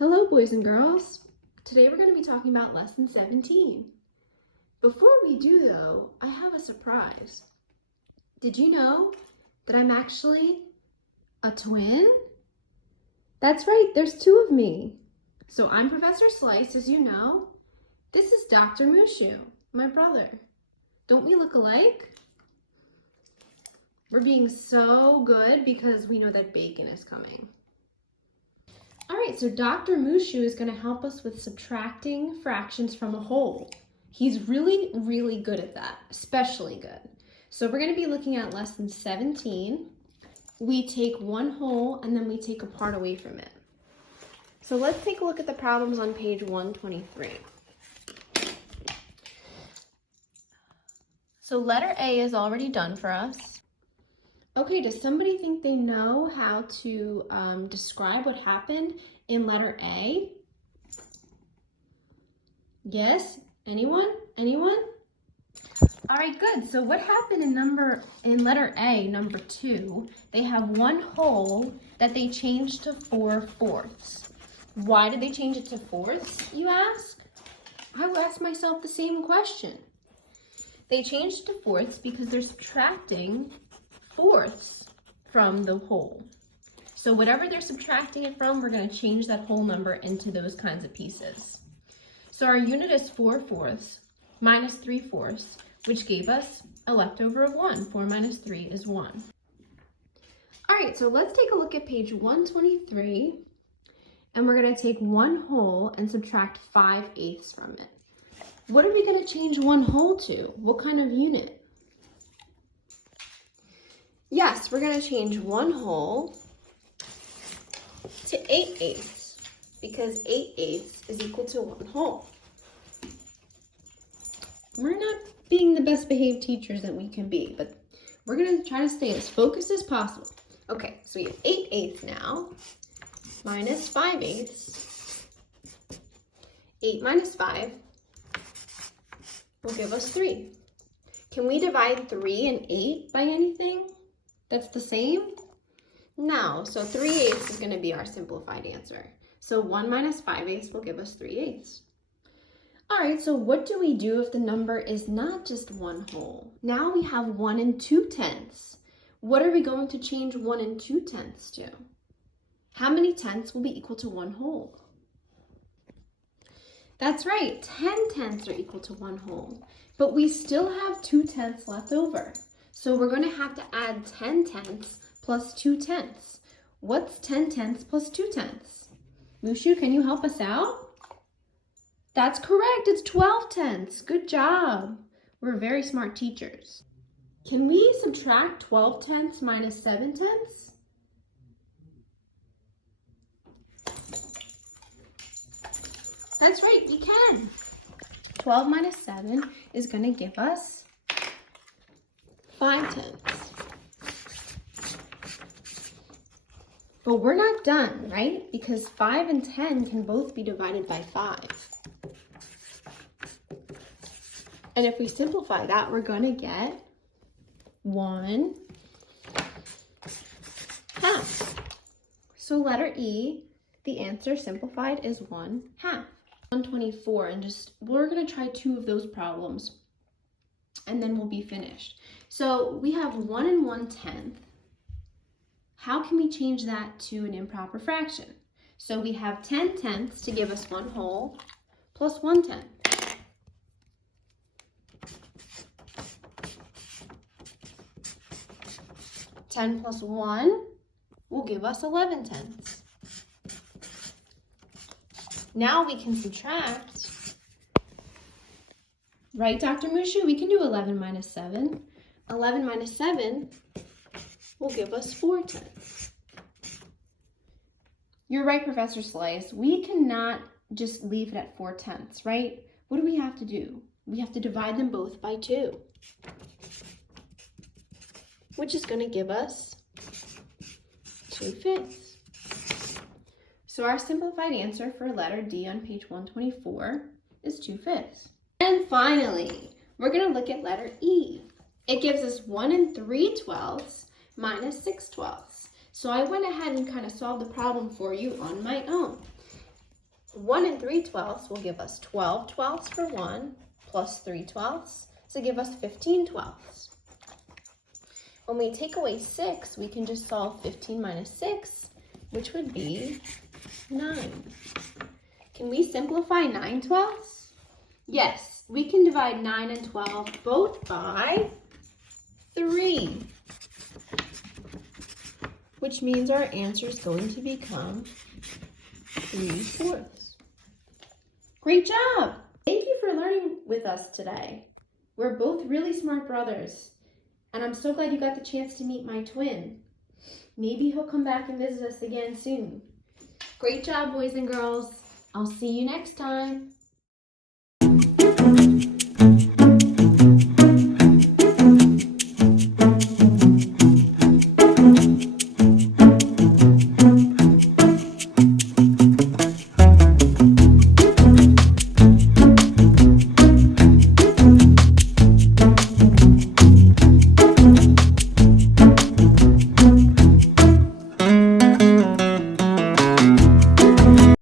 Hello, boys and girls. Today we're going to be talking about lesson 17. Before we do, though, I have a surprise. Did you know that I'm actually a twin? That's right, there's two of me. So I'm Professor Slice, as you know. This is Dr. Mushu, my brother. Don't we look alike? We're being so good because we know that bacon is coming. All right, so Dr. Mushu is going to help us with subtracting fractions from a whole. He's really, really good at that, especially good. So we're going to be looking at lesson 17. We take one whole and then we take a part away from it. So let's take a look at the problems on page 123. So letter A is already done for us. Okay, does somebody think they know how to describe what happened in letter A? Yes? Anyone? Anyone? All right, good. So what happened in letter A, number 2, they have one whole that they changed to 4/4. Why did they change it to fourths, you ask? I would ask myself the same question. They changed to fourths because they're subtracting fourths from the whole. So whatever they're subtracting it from, we're going to change that whole number into those kinds of pieces. So our unit is 4/4 minus 3/4, which gave us a leftover of 1. 4 minus 3 is 1. All right, so let's take a look at page 123, and we're going to take one whole and subtract 5/8 from it. What are we going to change one whole to? What kind of unit? Yes, we're going to change one whole to 8/8 because 8/8 is equal to one whole. We're not being the best behaved teachers that we can be, but we're going to try to stay as focused as possible. Okay, so we have 8/8 now minus 5/8. 8 minus 5 will give us 3. Can we divide 3 and 8 by anything that's the same? No, so 3/8 is going to be our simplified answer. So 1 minus 5/8 will give us 3/8. All right, so what do we do if the number is not just one whole? Now we have 1 and 2/10. What are we going to change 1 and 2/10 to? How many tenths will be equal to one whole? That's right, 10/10 are equal to one whole, but we still have 2/10 left over. So we're going to have to add 10/10 plus 2/10. What's 10/10 plus 2/10? Mushu, can you help us out? That's correct, it's 12/10. Good job. We're very smart teachers. Can we subtract 12/10 minus 7/10? That's right, we can. 12 minus 7 is going to give us 5/10. But we're not done, right? Because 5 and 10 can both be divided by 5. And if we simplify that, we're going to get 1/2. So letter E, the answer simplified is 1/2. 124, and we're going to try 2 of those problems and then we'll be finished. So we have 1 and 1/10. How can we change that to an improper fraction? So we have 10/10 to give us one whole plus 1/10. Ten plus 1 will give us 11/10. Now we can subtract. Right, Dr. Mushu? We can do 11 minus 7. 11 minus 7 will give us 4/10. You're right, Professor Slice. We cannot just leave it at 4/10, right? What do we have to do? We have to divide them both by 2, which is going to give us 2/5. So our simplified answer for letter D on page 124 is 2/5. And finally, we're going to look at letter E. It gives us 1 and 3/12 minus 6/12. So I went ahead and kind of solved the problem for you on my own. 1 3/12 will give us 12/12 for 1 plus 3/12 to give us 15/12. When we take away 6, we can just solve 15 minus 6, which would be 9. Can we simplify 9/12? Yes, we can divide 9 and 12 both by 3, which means our answer is going to become 3/4. Great job! Thank you for learning with us today. We're both really smart brothers, and I'm so glad you got the chance to meet my twin. Maybe he'll come back and visit us again soon. Great job, boys and girls. I'll see you next time.